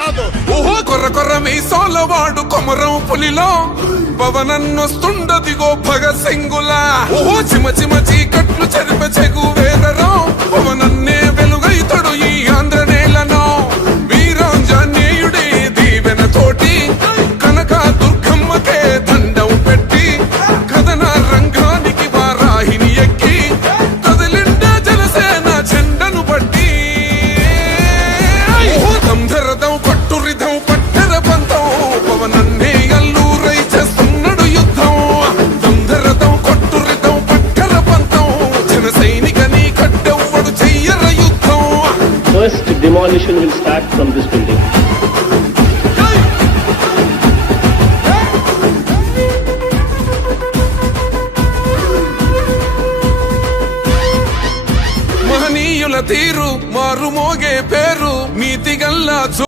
ఓహో కొర్ర కొర్ర మీసోలవాడు కొమరం పులిలో పవనన్నొస్తుండదిగో భగత్ సింగులా. ఓహో చిమ చిమ చీకట్లు చెరిప చెగు వేదరో పవనన్నే వెలుగైతడు ఈ ఆంధ్ర నేలను. వీరాంజనేయుడి దీవెన తోటి కనక దుర్గమ్మకే దండం పెట్టి కథన రంగానికి వారాహిని ఎక్కి కదిలిండ జనసేన జెండను బట్టి. దంధరదం కట్టురిధం పట్టెర పంతం పవనన్నే అల్లూరై చేస్తున్నాడు యుద్ధం. దంధరదం కట్టురిధం పట్టెర పంతం జన సైనికని కట్టెవ్వడు చెయ్యర యుద్ధం. First demolition will start from this building. మహనీయుల తీరు మారుమోగే పేరు నీతిగల్లా